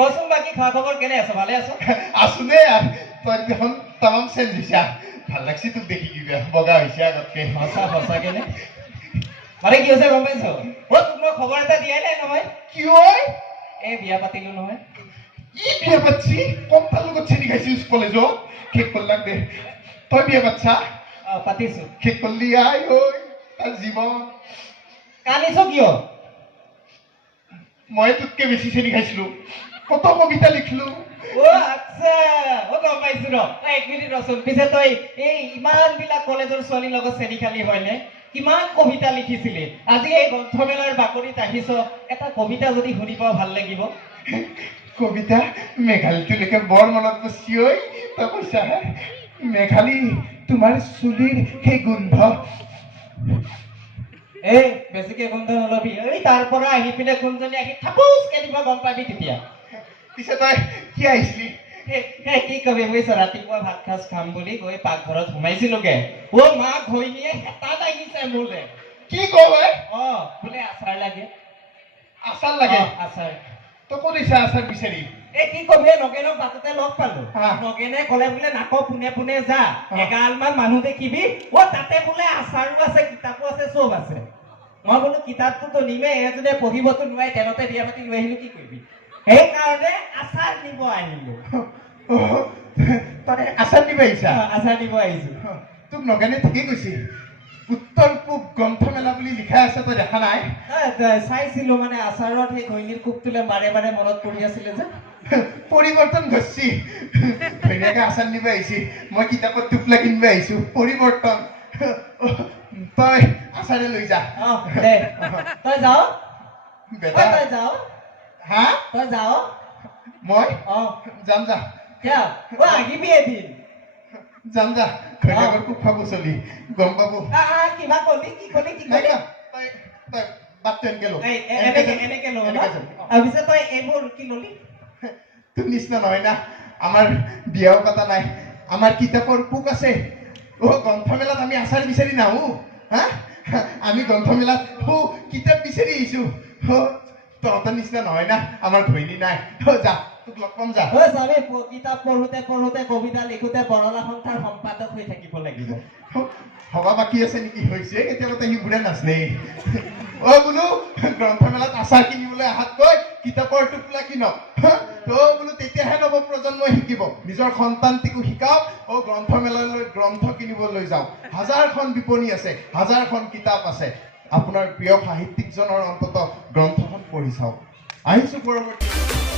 কচোন বাকী খোৱা খবৰ কেনে আছ ভালে আছ আছো দে তই দেখোন তামাম চেঞ্জ হৈছা ভাল লাগছি তোক দেখি কিবা বগা হৈছে আগতকে সঁচা সঁচাকে নে মানে কি হৈছে গম পাইছ তোক মই খবৰ এটা দিয়াই নাই নহয় কিয় এই বিয়া পাতিলো নহয় ই বিয়া পাতছি কম তাৰ লগত চেনি খাইছিল কলেজত ঠিক কৰলাক দে তই বিয়া পাতছা পাতিছো ঠিক কৰলি আই ঐ তাৰ জীৱন কান্দিছ কিয় মই তোতকে বেছি চেনি খাইছিলো কত কবিতা লিখলো আচ্ছা গম পাইছো ৰ এক মিনিট ৰচোন পিছে তই এই ইমান বিলাক কলেজৰ ছোৱালীৰ লগত চেনি খালি হয়নে কিমান কবিতা লিখিছিলি আজি এই গ্ৰন্থমেলাৰ বাকৰিত আহিছ এটা কবিতা যদি শুনিব ভাল লাগিব কবিতা মেঘালীটোলৈকে বৰ মনত পৰছি ঐ তই কৈছা মেঘালী তোমাৰ চুলিৰ সেই গোন্ধ এই বেছিকে গোন্ধ নলবি এই তাৰ পৰা আহি পিনে কোনজনী আহি থাপুচকে দিব গম পাবি তেতিয়া পিছে তই কি আহিছিলি কি কবি বুজিছ ৰাতিপুৱা ভাত সাজ খাম বুলি গৈ পাকঘৰত সোমাইছিলোগে মা ঘৈণীয়ে হেতাত আহিছে মোলে কি কয় বোলে আচাৰ লাগে আচাৰ লাগে আচাৰ তই ক'ত আহিছা আচাৰ বিচাৰি কি কবি নগেনক বাটতে লগ পালো নগেনে কলে বোলে নাক পোনে পোনে যা এগালমান মানুহ দেখিবি তাতে বোলে আচাৰো আছে কিতাপো আছে চব আছে মই বোলো কিতাপটোতো নিমে এজনে পঢ়িবতো নোৱাৰে তেলতে বিয়া পাতি লৈ আহিলো কি কৰিবি সেইকাৰণে আচাৰ নিব আহিলো তই আচাৰ দিব আহিছা আচাৰ দিব আহিছো তোক নগেনে ঠিকেই কৈছে উত্তৰ পূব গ্ৰন্থমেলা বুলি লিখা আছে তই দেখা নাই চাইছিলো মানে আচাৰত সেই ঘৈণীৰ কোপটোলে বাৰে বাৰে মনত পৰি আছিলে যে পৰিৱৰ্তন ঘটছি ধুনীয়াকে আচাৰ নিব আহিছি মই কিতাপত টোপলা কিনিব আহিছো পৰিৱৰ্তন তই আচাৰে লৈ যা তই যাও তই যাও হা তই যাও মই যাম যা আহিবি এদিন যাম যা ঘৈণীয়েকৰ কোব খাব চলি গম পাব কিবা কলি কি কলি কি কলি তই বাটটো এনেকে ল এনেকে ল পিছে তই এইবোৰ কি ললি তোৰ নিচিনা নহয় না আমাৰ বিয়াও পতা নাই আমাৰ কিতাপৰ পোক আছে গ্ৰন্থমেলাত আমি আচাৰ বিচাৰি নাহো হা আমি গ্ৰন্থমেলাত কিতাপ বিচাৰি আহিছো তহঁতৰ নিচিনা নহয় না আমাৰ ঘৈণী নাই যা তোক লগ পাম যা চাবি কিতাপ পঢ়োতে পঢ়োতে কবিতা লিখোতে বৰলা সংসাৰ সম্পাদক হৈ থাকিব লাগিব হবা বাকী আছে নেকি হৈছে কেতিয়াবাতে সি বুঢ়া নাচলে বোলো গ্ৰন্থমেলাত আচাৰ কিনিবলৈ আহাতকৈ কিতাপৰ টোপোলা কিনক বোলো তেতিয়াহে নৱ প্ৰজন্মই শিকিব নিজৰ সন্তানটিকো শিকাওক গ্ৰন্থমেলালৈ গ্ৰন্থ কিনিবলৈ যাওক হাজাৰখন বিপণী আছে হাজাৰখন কিতাপ আছে আপোনাৰ প্ৰিয় সাহিত্যিকজনৰ অন্তত গ্ৰন্থখন পঢ়ি চাওক আহিছো পৰৱৰ্তী